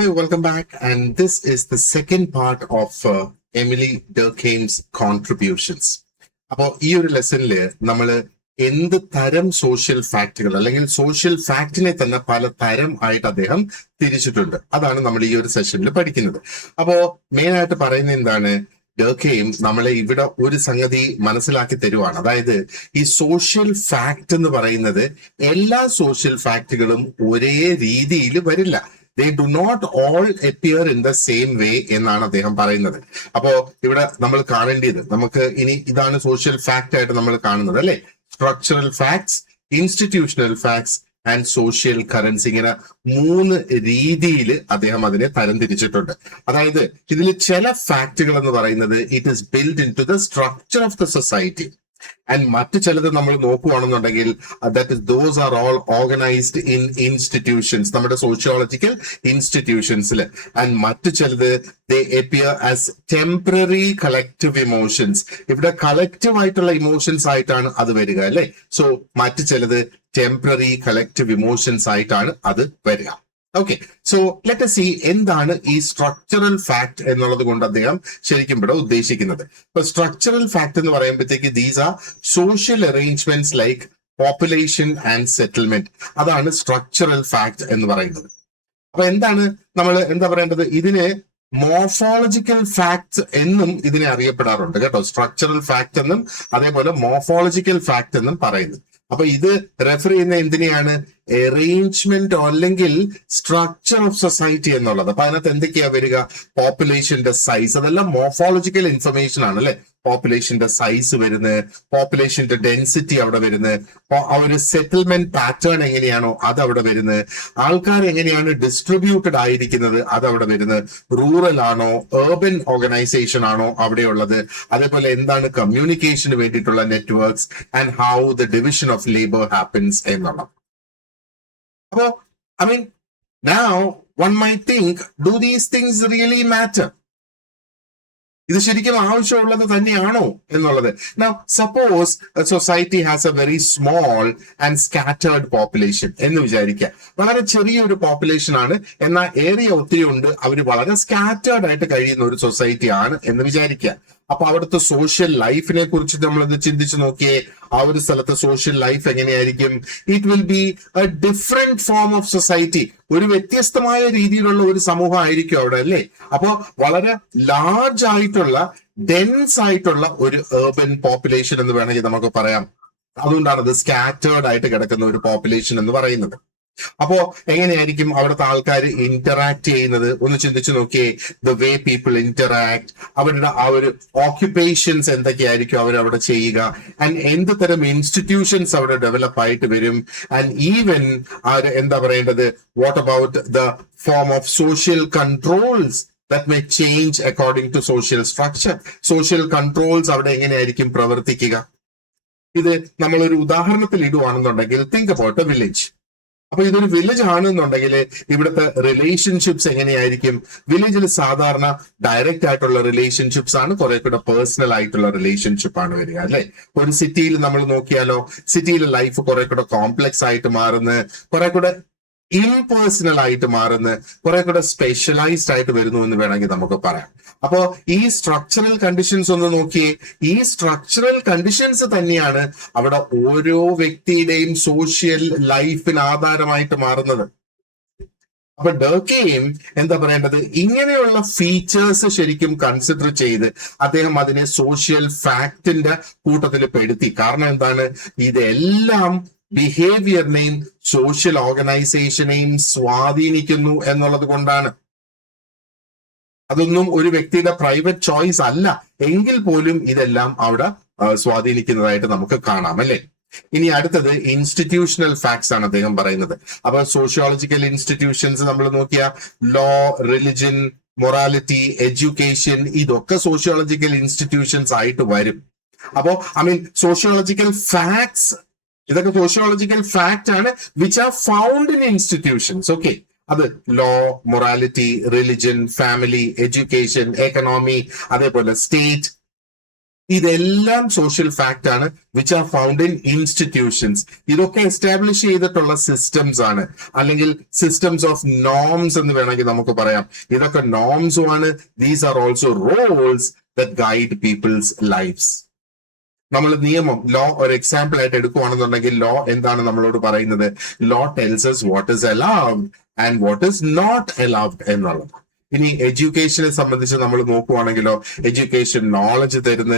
Hi, welcome back. And this is the second part of Emily Durkheim's contributions. അപ്പോൾ ഈ ഒരു ലെസണില് നമ്മൾ എന്ത് തരം സോഷ്യൽ ഫാക്ടുകൾ അല്ലെങ്കിൽ സോഷ്യൽ ഫാക്ടിനെ തന്നെ പല തരം ആയിട്ട് അദ്ദേഹം തിരിച്ചിട്ടുണ്ട്. അതാണ് നമ്മൾ ഈ ഒരു സെഷനിൽ പഠിക്കുന്നത്. അപ്പോ മെയിൻ ആയിട്ട് പറയുന്നത് എന്താണ്, ഡർക്കെയിം നമ്മളെ ഇവിടെ ഒരു സംഗതി മനസ്സിലാക്കി തരുവാണ്. അതായത് ഈ സോഷ്യൽ ഫാക്ട് എന്ന് പറയുന്നത് എല്ലാ സോഷ്യൽ ഫാക്ടുകളും ഒരേ രീതിയിൽ വരില്ല. They do not all appear in the same way എന്നാണ് അദ്ദേഹം പറയുന്നത്. അപ്പോ ഇവിടെ നമ്മൾ കാണേണ്ടത്, നമുക്ക് ഇനി ഇതാണ് സോഷ്യൽ ഫാക്ട് ആയിട്ട് നമ്മൾ കാണുന്നത് അല്ലെ. Structural facts, institutional facts and social currency, ഇങ്ങനെ 3 രീതിയിൽ അദ്ദേഹം അതിനെ തരംതിരിച്ചിട്ടുണ്ട്. അതായത് ഇതിൽ ചില ഫാക്ടുകൾ എന്ന് പറയുന്നത് it is build into the structure of the society. And മറ്റു ചിലത് നമ്മൾ നോക്കുകയാണെന്നുണ്ടെങ്കിൽ those are all organised in institutions, നമ്മുടെ സോഷ്യോളജിക്കൽ ഇൻസ്റ്റിറ്റ്യൂഷൻസിൽ. ആൻഡ് മറ്റു ചിലത് they appear as temporary collective emotions. ഇവിടെ കളക്റ്റീവ് ആയിട്ടുള്ള ഇമോഷൻസ് ആയിട്ടാണ് അത് വരിക അല്ലെ. സോ മറ്റു ചിലത് ടെമ്പററി കളക്റ്റീവ് ഇമോഷൻസ് ആയിട്ടാണ് അത് വരിക. Okay, so let us see എന്താണ് ഈ സ്ട്രക്ചറൽ ഫാക്ട് എന്നുള്ളത് കൊണ്ട് അദ്ദേഹം ശരിക്കും ഇവിടെ ഉദ്ദേശിക്കുന്നത്. ഇപ്പൊ സ്ട്രക്ചറൽ ഫാക്ട് എന്ന് പറയുമ്പോഴത്തേക്ക് these are social arrangements like population and settlement. അതാണ് സ്ട്രക്ചറൽ ഫാക്ട് എന്ന് പറയുന്നത്. അപ്പൊ എന്താണ് നമ്മൾ എന്താ പറയേണ്ടത്, ഇതിന് മോർഫോളജിക്കൽ ഫാക്ട്സ് എന്നും ഇതിനെ അറിയപ്പെടാറുണ്ട് കേട്ടോ. സ്ട്രക്ചറൽ ഫാക്ട് എന്നും അതേപോലെ മോർഫോളജിക്കൽ ഫാക്ട് എന്നും പറയുന്നത്. അപ്പൊ ഇത് റെഫർ ചെയ്യുന്ന എന്തിനെയാണ്, അറേഞ്ച്മെന്റ് അല്ലെങ്കിൽ സ്ട്രക്ചർ ഓഫ് സൊസൈറ്റി എന്നുള്ളത്. അപ്പൊ അതിനകത്ത് എന്തൊക്കെയാ വരിക, പോപ്പുലേഷന്റെ സൈസ്, അതെല്ലാം മോർഫോളജിക്കൽ ഇൻഫർമേഷൻ ആണ് അല്ലെ. പോപ്പുലേഷന്റെ സൈസ് വരുന്നത്, പോപ്പുലേഷന്റെ ഡെൻസിറ്റി അവിടെ വരുന്നത്, ആ ഒരു സെറ്റിൽമെന്റ് പാറ്റേൺ എങ്ങനെയാണോ അത് അവിടെ വരുന്നത്, ആൾക്കാർ എങ്ങനെയാണ് ഡിസ്ട്രിബ്യൂട്ടഡ് ആയിരിക്കുന്നത് അത് അവിടെ വരുന്നത്, റൂറൽ ആണോ ഏർബൻ ഓർഗനൈസേഷൻ ആണോ അവിടെയുള്ളത്, അതേപോലെ എന്താണ് കമ്മ്യൂണിക്കേഷന് വേണ്ടിയിട്ടുള്ള networks and how the division of labour happens എന്നുള്ളത്. അപ്പോ I mean now one my think, do these things really matter? ഇത് ശരിക്കും ആവശ്യമുള്ളത് തന്നെയാണോ എന്നുള്ളത്. Now, suppose a society has a very small and scattered population എന്ന് വിചാരിക്കുക. വളരെ ചെറിയൊരു പോപ്പുലേഷൻ ആണ്, എന്നാൽ ഏരിയ ഒത്തിരി ഉണ്ട്, അവർ വളരെ സ്കാറ്റേർഡ് ആയിട്ട് കഴിയുന്ന ഒരു സൊസൈറ്റി ആണ് എന്ന് വിചാരിക്കുക. അപ്പൊ അവിടുത്തെ സോഷ്യൽ ലൈഫിനെ കുറിച്ച് നമ്മളിത് ചിന്തിച്ചു നോക്കിയേ. ആ ഒരു സ്ഥലത്തെ സോഷ്യൽ ലൈഫ് എങ്ങനെയായിരിക്കും? It will be A different form of society. ഒരു വ്യത്യസ്തമായ രീതിയിലുള്ള ഒരു സമൂഹം ആയിരിക്കും അവിടെ അല്ലേ. അപ്പോ വളരെ ലാർജ് ആയിട്ടുള്ള ഡെൻസ് ആയിട്ടുള്ള ഒരു ഏർബൻ പോപ്പുലേഷൻ എന്ന് വേണമെങ്കിൽ നമുക്ക് പറയാം. അതുകൊണ്ടാണ് അത് സ്കാറ്റേർഡ് ആയിട്ട് കിടക്കുന്ന ഒരു പോപ്പുലേഷൻ എന്ന് പറയുന്നത്. അപ്പോ എങ്ങനെയായിരിക്കും അവിടുത്തെ ആൾക്കാർ ഇന്ററാക്ട് ചെയ്യുന്നത് ഒന്ന് ചിന്തിച്ചു നോക്കിയേ. ദ വേ പീപ്പിൾ ഇന്ററാക്ട്, അവരുടെ ആ ഒരു ഓക്യുപ്പേഷൻസ് എന്തൊക്കെയായിരിക്കും അവരവിടെ ചെയ്യുക, ആൻഡ് എന്ത് തരം ഇൻസ്റ്റിറ്റ്യൂഷൻസ് അവിടെ ഡെവലപ്പ് ആയിട്ട് വരും, ആൻഡ് ഈവൻ എന്താ പറയേണ്ടത്, what about the form of social controls that may change according to social structure. Social controls അവിടെ എങ്ങനെയായിരിക്കും പ്രവർത്തിക്കുക? ഇത് നമ്മളൊരു ഉദാഹരണത്തിൽ ഇടുവാണെന്നുണ്ടെങ്കിൽ തിങ്ക് അബൌട്ട് എ വില്ലേജ്. അപ്പൊ ഇതൊരു വില്ലേജ് ആണെന്നുണ്ടെങ്കിൽ ഇവിടുത്തെ റിലേഷൻഷിപ്സ് എങ്ങനെയായിരിക്കും? വില്ലേജിൽ സാധാരണ ഡയറക്റ്റ് ആയിട്ടുള്ള റിലേഷൻഷിപ്സ് ആണ്, കുറെ കൂടെ പേഴ്സണൽ ആയിട്ടുള്ള റിലേഷൻഷിപ്പ് ആണ് വരിക അല്ലെ. ഒരു സിറ്റിയിൽ നമ്മൾ നോക്കിയാലോ, സിറ്റിയിലെ ലൈഫ് കുറെ കൂടെ കോംപ്ലക്സ് ആയിട്ട് മാറുന്ന, കുറെ കൂടെ ഇംപേഴ്സണൽ ആയിട്ട് മാറുന്ന, കുറെ കൂടെ സ്പെഷ്യലൈസ്ഡ് ആയിട്ട് വരുന്നു എന്ന് വേണമെങ്കിൽ നമുക്ക് പറയാം. അപ്പോ ഈ സ്ട്രക്ചറൽ കണ്ടീഷൻസ് ഒന്ന് നോക്കിയേ. ഈ സ്ട്രക്ചറൽ കണ്ടീഷൻസ് തന്നെയാണ് അവിടെ ഓരോ വ്യക്തിയുടെയും സോഷ്യൽ ലൈഫിന് ആധാരമായിട്ട് മാറുന്നത്. അപ്പൊ ഡർക്കെയിം എന്താ പറയേണ്ടത്, ഇങ്ങനെയുള്ള ഫീച്ചേഴ്സ് ശരിക്കും കൺസിഡർ ചെയ്ത് അദ്ദേഹം അതിനെ സോഷ്യൽ ഫാക്ടിന്റെ കൂട്ടത്തിൽ പെടുത്തി. കാരണം എന്താണ്, ഇതെല്ലാം ബിഹേവിയറിനെയും സോഷ്യൽ ഓർഗനൈസേഷനെയും സ്വാധീനിക്കുന്നു എന്നുള്ളത് കൊണ്ടാണ്. അതൊന്നും ഒരു വ്യക്തിയുടെ പ്രൈവറ്റ് ചോയ്സ് അല്ല, എങ്കിൽ പോലും ഇതെല്ലാം അവിടെ സ്വാധീനിക്കുന്നതായിട്ട് നമുക്ക് കാണാം അല്ലെ. ഇനി അടുത്തത് ഇൻസ്റ്റിറ്റ്യൂഷണൽ ഫാക്ട്സ് ആണ് അദ്ദേഹം പറയുന്നത്. അപ്പൊ സോഷ്യോളജിക്കൽ ഇൻസ്റ്റിറ്റ്യൂഷൻസ് നമ്മൾ നോക്കിയ ലോ, റിലിജൻ, മൊറാലിറ്റി, എഡ്യൂക്കേഷൻ, ഇതൊക്കെ സോഷ്യോളജിക്കൽ ഇൻസ്റ്റിറ്റ്യൂഷൻസ് ആയിട്ട് വരും. അപ്പോ ഐ മീൻ സോഷ്യോളജിക്കൽ ഫാക്ട്സ്, ഇതൊക്കെ സോഷ്യോളജിക്കൽ ഫാക്ട് ആണ് which are found in institutions. Okay, അത് law, morality, religion, family, education, economy, അതേപോലെ സ്റ്റേറ്റ്, ഇതെല്ലാം സോഷ്യൽ ഫാക്ട് ആണ് which are found in institutions. ഇതൊക്കെ എസ്റ്റാബ്ലിഷ് ചെയ്തിട്ടുള്ള സിസ്റ്റംസ് ആണ്, അല്ലെങ്കിൽ സിസ്റ്റംസ് ഓഫ് നോംസ് എന്ന് വേണമെങ്കിൽ നമുക്ക് പറയാം. ഇതൊക്കെ നോംസും ആണ്. These are also roles that guide peoples lifes. നമ്മൾ നിയമം, ലോ ഒരു എക്സാമ്പിൾ ആയിട്ട് എടുക്കുകയാണെന്നുണ്ടെങ്കിൽ ലോ എന്താണ് നമ്മളോട് പറയുന്നത്? Law tells us what is allowed and what is not allowed എന്നുള്ളത്. ഇനി എഡ്യൂക്കേഷനെ സംബന്ധിച്ച് നമ്മൾ നോക്കുവാണെങ്കിലോ, എഡ്യൂക്കേഷൻ നോളജ് തരുന്ന,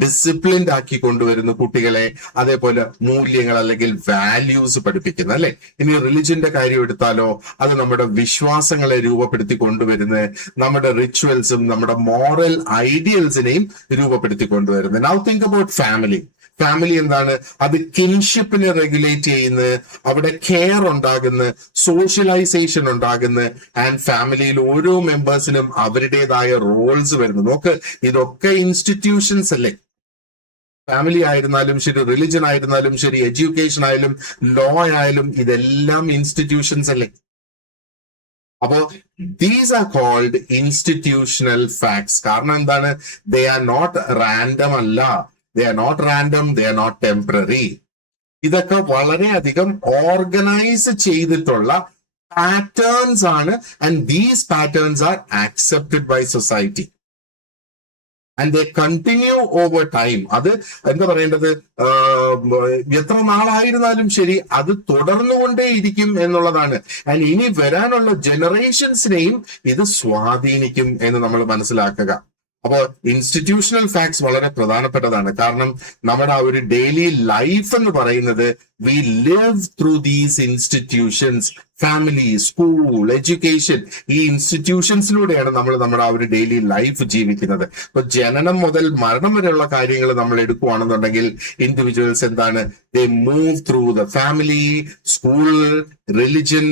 ഡിസിപ്ലിൻഡ് ആക്കി കൊണ്ടുവരുന്ന കുട്ടികളെ, അതേപോലെ മൂല്യങ്ങൾ അല്ലെങ്കിൽ വാല്യൂസ് പഠിപ്പിക്കുന്ന, അല്ലെ. ഇനി റിലിജന്റെ കാര്യം എടുത്താലോ, അത് നമ്മുടെ വിശ്വാസങ്ങളെ രൂപപ്പെടുത്തി കൊണ്ടുവരുന്ന, നമ്മുടെ റിച്വൽസും നമ്മുടെ മോറൽ ഐഡിയൽസിനെയും രൂപപ്പെടുത്തി കൊണ്ടുവരുന്നത്. Now think about family. Family എന്താണ്? അത് കിൻഷിപ്പിനെ റെഗുലേറ്റ് ചെയ്യുന്ന, അവിടെ കെയർ ഉണ്ടാകുന്ന, സോഷ്യലൈസേഷൻ ഉണ്ടാകുന്ന, ആൻഡ് ഫാമിലിയിൽ ഓരോ മെമ്പേഴ്സിനും അവരുടേതായ റോൾസ് വരുന്നു. നോക്ക്, ഇതൊക്കെ ഇൻസ്റ്റിറ്റ്യൂഷൻസ് അല്ലേ. ഫാമിലി ആയിരുന്നാലും ശരി, റിലിജൻ ആയിരുന്നാലും ശരി, എഡ്യൂക്കേഷൻ ആയാലും ലോ ആയാലും ഇതെല്ലാം ഇൻസ്റ്റിറ്റ്യൂഷൻസ് അല്ലേ. അപ്പോ these are called institutional facts. കാരണം എന്താണ്? ദേ ആർ നോട്ട് റാൻഡം അല്ല. They are not random, they are not temporary. ഇതൊക്കെ വളരെയധികം ഓർഗനൈസ് ചെയ്തിട്ടുള്ള പാറ്റേൺസ് ആണ്, and these patterns are accepted by society and they continue over time. അത് എന്താ പറയേണ്ടത്, എത്ര നാളായിരുന്നാലും ശരി അത് തുടർന്നുകൊണ്ടേയിരിക്കും എന്നുള്ളതാണ്. ആൻഡ് ഇനി വരാനുള്ള ജനറേഷൻസിനെയും ഇത് സ്വാധീനിക്കും എന്ന് നമ്മൾ മനസ്സിലാക്കുക. അപ്പോൾ ഇൻസ്റ്റിറ്റ്യൂഷണൽ ഫാക്ട്സ് വളരെ പ്രധാനപ്പെട്ടതാണ്. കാരണം നമ്മുടെ ആ ഒരു ഡെയിലി ലൈഫ് എന്ന് പറയുന്നത് we live through these institutions. Family, school, education, ഈ ഇൻസ്റ്റിറ്റ്യൂഷൻസിലൂടെയാണ് നമ്മൾ നമ്മുടെ ആ ഒരു ഡെയിലി ലൈഫ് ജീവിക്കുന്നത്. ഇപ്പൊ ജനനം മുതൽ മരണം വരെയുള്ള കാര്യങ്ങൾ നമ്മൾ എടുക്കുകയാണെന്നുണ്ടെങ്കിൽ ഇൻഡിവിജ്വൽസ് എന്താണ്? They move through the family, school, religion,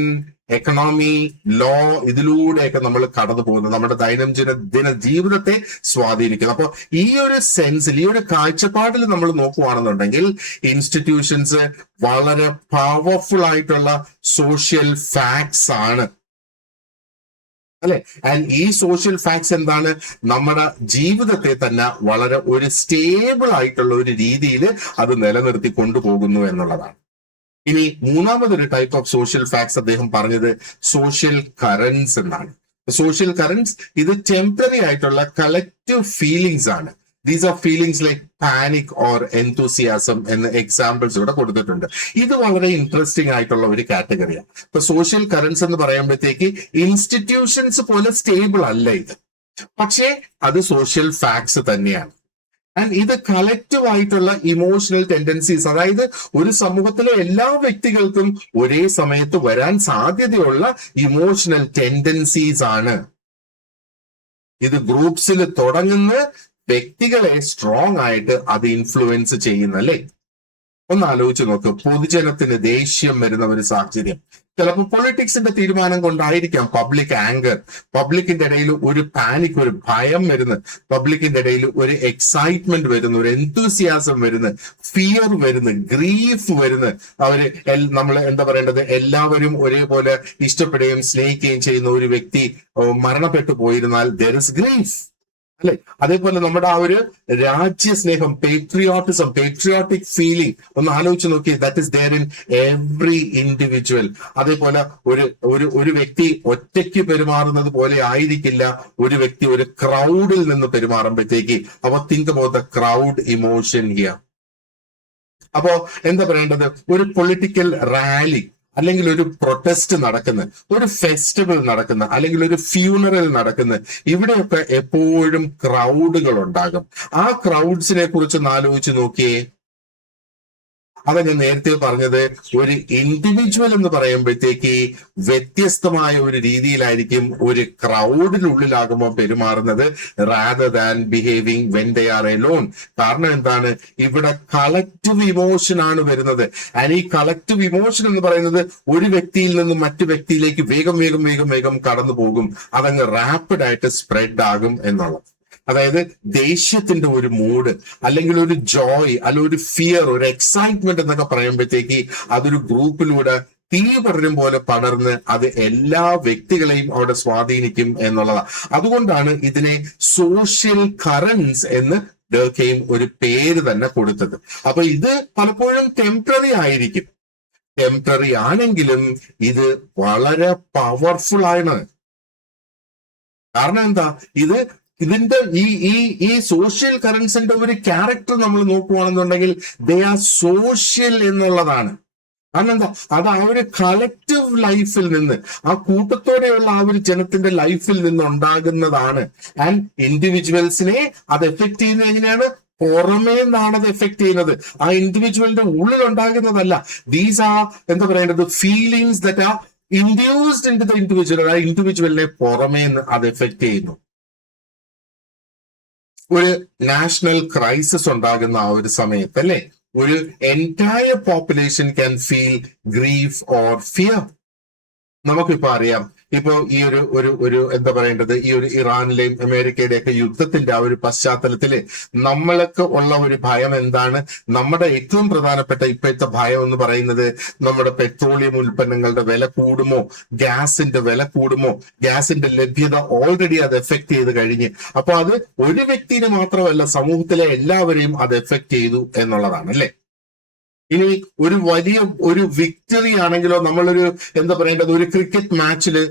economy, law, ഇതിലൂടെയൊക്കെ നമ്മൾ കടന്നു പോകുന്നത് നമ്മുടെ ദൈനംദിന ജീവിതത്തെ സ്വാധീനിക്കുന്നു. അപ്പൊ ഈ ഒരു സെൻസിൽ, ഈ ഒരു കാഴ്ചപ്പാടിൽ നമ്മൾ നോക്കുകയാണെന്നുണ്ടെങ്കിൽ ഇൻസ്റ്റിറ്റ്യൂഷൻസ് വളരെ പവർഫുൾ ആയിട്ടുള്ള സോഷ്യൽ ഫാക്ട്സ് ആണ്, അല്ലെ. ആൻഡ് ഈ സോഷ്യൽ ഫാക്ട്സ് എന്താണ്? നമ്മുടെ ജീവിതത്തെ തന്നെ വളരെ ഒരു സ്റ്റേബിൾ ആയിട്ടുള്ള ഒരു രീതിയിൽ അത് നിലനിർത്തി കൊണ്ടുപോകുന്നു എന്നുള്ളതാണ്. ഇനി മൂന്നാമതൊരു ടൈപ്പ് ഓഫ് സോഷ്യൽ ഫാക്ട്സ് അദ്ദേഹം പറഞ്ഞത് സോഷ്യൽ കറൻസ് എന്നാണ്. സോഷ്യൽ കറൻസ് ഇത് ടെമ്പററി ആയിട്ടുള്ള കളക്റ്റീവ് ഫീലിംഗ്സ് ആണ്. These R feelings like panic or enthusiasm എന്ന എക്സാമ്പിൾസ് ഇവിടെ കൊടുത്തിട്ടുണ്ട്. ഇത് വളരെ ഇൻട്രസ്റ്റിംഗ് ആയിട്ടുള്ള ഒരു കാറ്റഗറിയാണ്. ഇപ്പൊ സോഷ്യൽ കറൻസ് എന്ന് പറയുമ്പോഴത്തേക്ക് ഇൻസ്റ്റിറ്റ്യൂഷൻസ് പോലെ സ്റ്റേബിൾ അല്ല ഇത്, പക്ഷേ അത് സോഷ്യൽ ഫാക്ട്സ് തന്നെയാണ്. ആൻഡ് ഇത് കളക്റ്റീവ് ആയിട്ടുള്ള ഇമോഷണൽ ടെൻഡൻസീസ്, അതായത് ഒരു സമൂഹത്തിലെ എല്ലാ വ്യക്തികൾക്കും ഒരേ സമയത്ത് വരാൻ സാധ്യതയുള്ള ഇമോഷണൽ ടെൻഡൻസീസ് ആണ്. ഇത് ഗ്രൂപ്പ്സിൽ തുടങ്ങുന്ന വ്യക്തികളെ സ്ട്രോങ് ആയിട്ട് അത് ഇൻഫ്ലുവൻസ് ചെയ്യുന്നല്ലേ. ഒന്ന് ആലോചിച്ച് നോക്ക്, പൊതുജനത്തിന് ദേഷ്യം വരുന്ന ഒരു സാഹചര്യം ചിലപ്പോൾ പൊളിറ്റിക്സിന്റെ തീരുമാനം കൊണ്ടായിരിക്കാം. പബ്ലിക് ആങ്കർ, പബ്ലിക്കിന്റെ ഇടയിൽ ഒരു പാനിക്, ഒരു ഭയം വരുന്നു, പബ്ലിക്കിന്റെ ഇടയിൽ ഒരു എക്സൈറ്റ്മെന്റ് വരുന്നു, ഒരു എൻതൂസിയാസം വരുന്നു, ഫിയർ വരുന്നു, ഗ്രീഫ് വരുന്നു. അവര് നമ്മൾ എന്താ പറയേണ്ടത്, എല്ലാവരും ഒരേപോലെ ഇഷ്ടപ്പെടുകയും സ്നേഹിക്കുകയും ചെയ്യുന്ന ഒരു വ്യക്തി മരണപ്പെട്ടു പോയിരുന്നാൽ there is grief, അല്ലെ. അതേപോലെ നമ്മുടെ ആ ഒരു രാജ്യസ്നേഹം, പേട്രിയോട്ടിസം, പേട്രിയോട്ടിക് ഫീലിംഗ് ഒന്ന് ആലോചിച്ച് നോക്കി, that is there in every individual. അതേപോലെ ഒരു വ്യക്തി ഒറ്റയ്ക്ക് പെരുമാറുന്നത് പോലെ ആയിരിക്കില്ല ഒരു വ്യക്തി ഒരു ക്രൗഡിൽ നിന്ന് പെരുമാറുമ്പോഴത്തേക്ക്. അപ്പൊ think about the crowd emotion here. അപ്പോ എന്താ പറയേണ്ടത്, ഒരു പൊളിറ്റിക്കൽ റാലി അല്ലെങ്കിൽ ഒരു പ്രൊട്ടസ്റ്റ് നടക്കുന്ന, ഒരു ഫെസ്റ്റിവൽ നടക്കുന്ന, അല്ലെങ്കിൽ ഒരു ഫ്യൂണറൽ നടക്കുന്ന, ഇവിടെയൊക്കെ എപ്പോഴും ക്രൗഡുകൾ ഉണ്ടാകും. ആ ക്രൗഡ്സിനെ കുറിച്ച് ഒന്ന് ആലോചിച്ച് നോക്കിയേ. അതാ ഞാൻ നേരത്തെ പറഞ്ഞത്, ഒരു ഇൻഡിവിജ്വൽ എന്ന് പറയുമ്പോഴത്തേക്ക് വ്യത്യസ്തമായ ഒരു രീതിയിലായിരിക്കും ഒരു ക്രൗഡിനുള്ളിലാകുമ്പോൾ പെരുമാറുന്നത് rather than behaving when they are Elon. കാരണം എന്താണ്, ഇവിടെ കളക്റ്റീവ് ഇമോഷൻ ആണ് വരുന്നത്. ആൻഡ് ഈ കളക്റ്റീവ് ഇമോഷൻ എന്ന് പറയുന്നത് ഒരു വ്യക്തിയിൽ നിന്നും മറ്റു വ്യക്തിയിലേക്ക് വേഗം വേഗം വേഗം വേഗം കടന്നു പോകും. അതങ്ങ് റാപ്പിഡ് ആയിട്ട് സ്പ്രെഡ് ആകും എന്നുള്ളത്. അതായത് ദേഷ്യത്തിന്റെ ഒരു മൂഡ്, അല്ലെങ്കിൽ ഒരു ജോയ്, അല്ലെങ്കിൽ ഒരു ഫിയർ, ഒരു എക്സൈറ്റ്മെന്റ് എന്നൊക്കെ പറയുമ്പോഴത്തേക്ക് അതൊരു ഗ്രൂപ്പിലൂടെ തീ പടരും പോലെ പടർന്ന് അത് എല്ലാ വ്യക്തികളെയും അവിടെ സ്വാധീനിക്കും എന്നുള്ളതാണ്. അതുകൊണ്ടാണ് ഇതിനെ സോഷ്യൽ കറൻസ് എന്ന് ഡർക്കെയിം ഒരു പേര് തന്നെ കൊടുത്തത്. അപ്പൊ ഇത് പലപ്പോഴും ടെമ്പററി ആയിരിക്കും. ടെമ്പററി ആണെങ്കിലും ഇത് വളരെ പവർഫുൾ ആണ്. കാരണം എന്താ, ഇതിന്റെ ഈ സോഷ്യൽ കറൻസിന്റെ ഒരു ക്യാരക്ടർ നമ്മൾ നോക്കുകയാണെന്നുണ്ടെങ്കിൽ ദേ ആർ സോഷ്യൽ എന്നുള്ളതാണ്. കാരണം എന്താ, അത് ആ ഒരു കളക്റ്റീവ് ലൈഫിൽ നിന്ന്, ആ കൂട്ടത്തോടെയുള്ള ആ ഒരു ജനത്തിന്റെ ലൈഫിൽ നിന്ന് ഉണ്ടാകുന്നതാണ്. ആൻഡ് ഇൻഡിവിജ്വൽസിനെ അത് എഫക്ട് ചെയ്യുന്നത് എങ്ങനെയാണ്? പുറമേ നിന്നാണ് അത് എഫക്ട് ചെയ്യുന്നത്, ആ ഇൻഡിവിജ്വലിന്റെ ഉള്ളിൽ ഉണ്ടാകുന്നതല്ല. ദീസ് ആർ എന്താ പറയേണ്ടത്, feelings that are induced into the individual. ആ ഇൻഡിവിജ്വലിനെ പുറമേ നിന്ന് അത് എഫക്ട് ചെയ്യുന്നു. ഒരു നാഷണൽ ക്രൈസിസ് ഉണ്ടാകുന്ന ആ ഒരു സമയത്ത് അല്ലെ, ഒരു entire population can feel grief or fear. നമുക്കിപ്പോ അറിയാം, ഇപ്പോ ഈ ഒരു എന്താ പറയേണ്ടത്, ഈ ഒരു ഇറാനിലെയും അമേരിക്കയുടെ ഒക്കെ യുദ്ധത്തിന്റെ ആ ഒരു പശ്ചാത്തലത്തില് നമ്മൾക്ക് ഉള്ള ഒരു ഭയം എന്താണ്? നമ്മുടെ ഏറ്റവും പ്രധാനപ്പെട്ട ഇപ്പോഴത്തെ ഭയം എന്ന് പറയുന്നത് നമ്മുടെ പെട്രോളിയം ഉൽപ്പന്നങ്ങളുടെ വില കൂടുമോ, ഗ്യാസിന്റെ വില കൂടുമോ, ഗ്യാസിന്റെ ലഭ്യത ഓൾറെഡി അത് എഫക്ട് ചെയ്ത് കഴിഞ്ഞ്. അപ്പൊ അത് ഒരു വ്യക്തിനെ മാത്രമല്ല, സമൂഹത്തിലെ എല്ലാവരെയും അത് എഫക്ട് ചെയ്തു എന്നുള്ളതാണ് അല്ലെ. ഇനി ഒരു വലിയ ഒരു വിക്ടറി ആണെങ്കിലോ, നമ്മളൊരു എന്താ പറയേണ്ടത്, ഒരു ക്രിക്കറ്റ് മാച്ചില്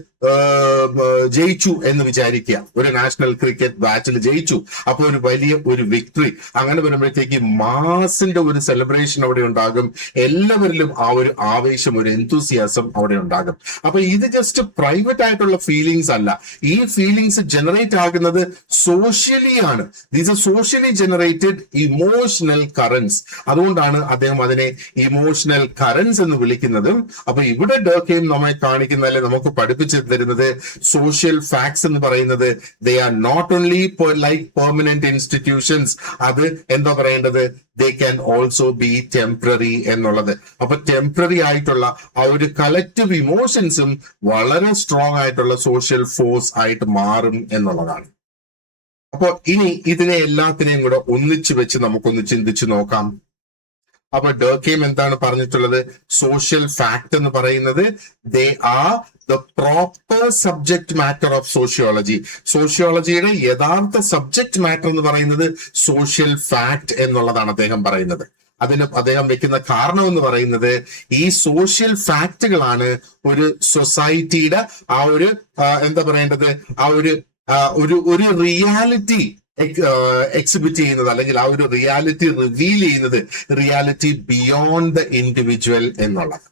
ജയിച്ചു എന്ന് വിചാരിക്കുക, ഒരു നാഷണൽ ക്രിക്കറ്റ് മാച്ചിൽ ജയിച്ചു, അപ്പൊ ഒരു വലിയ ഒരു വിക്ടറി. അങ്ങനെ വരുമ്പോഴത്തേക്ക് മാസിന്റെ ഒരു സെലിബ്രേഷൻ അവിടെ ഉണ്ടാകും, എല്ലാവരിലും ആ ഒരു ആവേശം, ഒരു എന്തൂസിയാസം അവിടെ ഉണ്ടാകും. അപ്പൊ ഇത് ജസ്റ്റ് പ്രൈവറ്റ് ആയിട്ടുള്ള ഫീലിങ്സ് അല്ല, ഈ ഫീലിങ്സ് ജനറേറ്റ് ആകുന്നത് സോഷ്യലി ആണ്. These are socially generated emotional currents. അതുകൊണ്ടാണ് അദ്ദേഹം അതിനെ ഇമോഷണൽ കറൻസ് എന്ന് വിളിക്കുന്നതും. അപ്പൊ ഇവിടെ ഡർക്കെയിം നമ്മെ കാണിക്കുന്നതിൽ നമുക്ക് പഠിപ്പിച്ചു തരുന്നത് സോഷ്യൽ ഫാക്ട്സ് എന്ന് പറയുന്നത് they are not only like permanent institutions, അത് എന്താ പറയേണ്ടത്, they can also be temporary എന്നുള്ളത്. അപ്പൊ ടെമ്പററി ആയിട്ടുള്ള ആ ഒരു കളക്റ്റീവ് ഇമോഷൻസും വളരെ സ്ട്രോങ് ആയിട്ടുള്ള സോഷ്യൽ ഫോഴ്സ് ആയിട്ട് മാറും എന്നുള്ളതാണ്. അപ്പൊ ഇനി ഇതിനെ എല്ലാത്തിനെയും കൂടെ ഒന്നിച്ചു വെച്ച് നമുക്കൊന്ന് ചിന്തിച്ചു നോക്കാം. അപ്പൊ ഡർക്കെയിം എന്താണ് പറഞ്ഞിട്ടുള്ളത്? സോഷ്യൽ ഫാക്ട് എന്ന് പറയുന്നത് they are the proper subject matter of sociology. സോഷ്യോളജിയുടെ യഥാർത്ഥ സബ്ജക്ട് മാറ്റർ എന്ന് പറയുന്നത് സോഷ്യൽ ഫാക്ട് എന്നുള്ളതാണ് അദ്ദേഹം പറയുന്നത്. അതിന് അദ്ദേഹം വെക്കുന്ന കാരണം എന്ന് പറയുന്നത് ഈ സോഷ്യൽ ഫാക്ടുകളാണ് ഒരു സൊസൈറ്റിയുടെ ആ ഒരു എന്താ പറയേണ്ടത്, ആ ഒരു റിയാലിറ്റി എക്സിബിറ്റ് ചെയ്യുന്നത്, അല്ലെങ്കിൽ ആ ഒരു റിയാലിറ്റി റിവീൽ ചെയ്യുന്നത്, റിയാലിറ്റി ബിയോണ്ട് ദ ഇൻഡിവിജ്വൽ എന്നുള്ളത്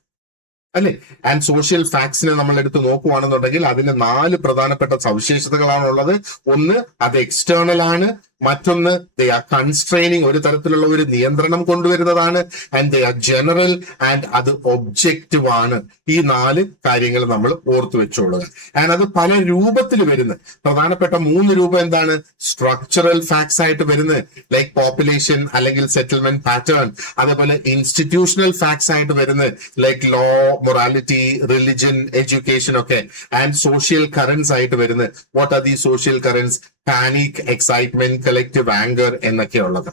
അല്ലെ. ആൻഡ് സോഷ്യൽ ഫാക്ട്സിനെ നമ്മൾ എടുത്ത് നോക്കുകയാണെന്നുണ്ടെങ്കിൽ അതിന് 4 പ്രധാനപ്പെട്ട സവിശേഷതകളാണുള്ളത്. ഒന്ന്, അത് എക്സ്റ്റേണൽ ആണ്. മറ്റൊന്ന്, ദേ ആർ കൺസ്ട്രെയിനിങ്, ഒരു തരത്തിലുള്ള ഒരു നിയന്ത്രണം കൊണ്ടുവരുന്നതാണ്. And they are general, and അത് ഒബ്ജക്റ്റീവ് ആണ്. ഈ 4 കാര്യങ്ങൾ നമ്മൾ ഓർത്തു വെച്ചോളുക. ആൻഡ് അത് പല രൂപത്തിൽ വരുന്നത്. പ്രധാനപ്പെട്ട 3 രൂപം എന്താണ്? സ്ട്രക്ചറൽ ഫാക്ട്സ് ആയിട്ട് വരുന്നത്, ലൈക്ക് പോപ്പുലേഷൻ അല്ലെങ്കിൽ സെറ്റിൽമെന്റ് പാറ്റേൺ. അതേപോലെ ഇൻസ്റ്റിറ്റ്യൂഷണൽ ഫാക്ട്സ് ആയിട്ട് വരുന്നത്, like law, morality, religion, education ഒക്കെ. ആൻഡ് സോഷ്യൽ കറൻസ് ആയിട്ട് വരുന്നത്, what are the social currents? Panic, excitement, collective anger എന്നൊക്കെ ഉള്ളത്.